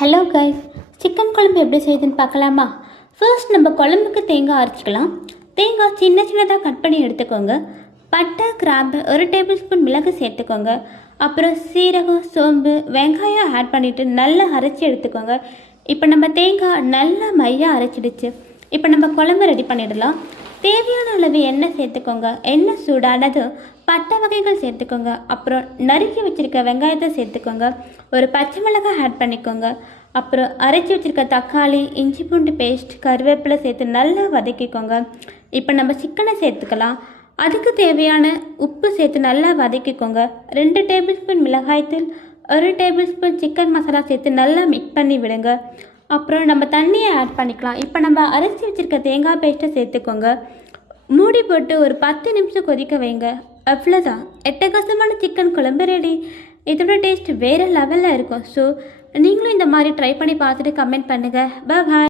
Hello guys, chicken குழம்பு எப்படி செய்யுதுன்னு பார்க்கலாமா? ஃபர்ஸ்ட் நம்ம குழம்புக்கு தேங்காய் அரைச்சிக்கலாம். தேங்காய் சின்ன சின்னதாக கட் பண்ணி எடுத்துக்கோங்க. பட்டை, கிராம்பு, 1 டேபிள் ஸ்பூன் மிளகு சேர்த்துக்கோங்க. அப்புறம் சீரகம், சோம்பு, வெங்காயம் ஆட் பண்ணிவிட்டு நல்லா அரைச்சி எடுத்துக்கோங்க. இப்போ நம்ம தேங்காய் நல்லா மையாக அரைச்சிடுச்சு. இப்போ நம்ம குழம்பு ரெடி பண்ணிடலாம். தேவையான அளவு எண்ணெய் சேர்த்துக்கோங்க. எண்ணெய் சூடானது பட்டை வகைகள் சேர்த்துக்கோங்க. அப்புறம் நறுக்கி வச்சுருக்க வெங்காயத்தை சேர்த்துக்கோங்க. ஒரு பச்சை மிளகாய் ஆட் பண்ணிக்கோங்க. அப்புறம் அரைச்சி வச்சுருக்க தக்காளி, இஞ்சி பூண்டு பேஸ்ட், கருவேப்பிலை சேர்த்து நல்லா வதக்கிக்கோங்க. இப்போ நம்ம சிக்கனை சேர்த்துக்கலாம். அதுக்கு தேவையான உப்பு சேர்த்து நல்லா வதக்கிக்கோங்க. 2 டேபிள் ஸ்பூன் மிளகாய்த்தூள், 1 டேபிள் ஸ்பூன் சிக்கன் மசாலா சேர்த்து நல்லா மிக்ஸ் பண்ணி விடுங்க. அப்புறம் நம்ம தண்ணியை ஆட் பண்ணிக்கலாம். இப்போ நம்ம அரைச்சி வச்சுருக்க தேங்காய் பேஸ்ட்டை சேர்த்துக்கோங்க. மூடி போட்டு ஒரு 10 நிமிஷம் கொதிக்க வைங்க. அவ்வளோதான், எட்டகாசமான சிக்கன் குழம்பு ரெடி. இதோட டேஸ்ட் வேறு லெவலில் இருக்கும். ஸோ நீங்களும் இந்த மாதிரி ட்ரை பண்ணி பார்த்துட்டு கமெண்ட் பண்ணுங்கள். பாய்.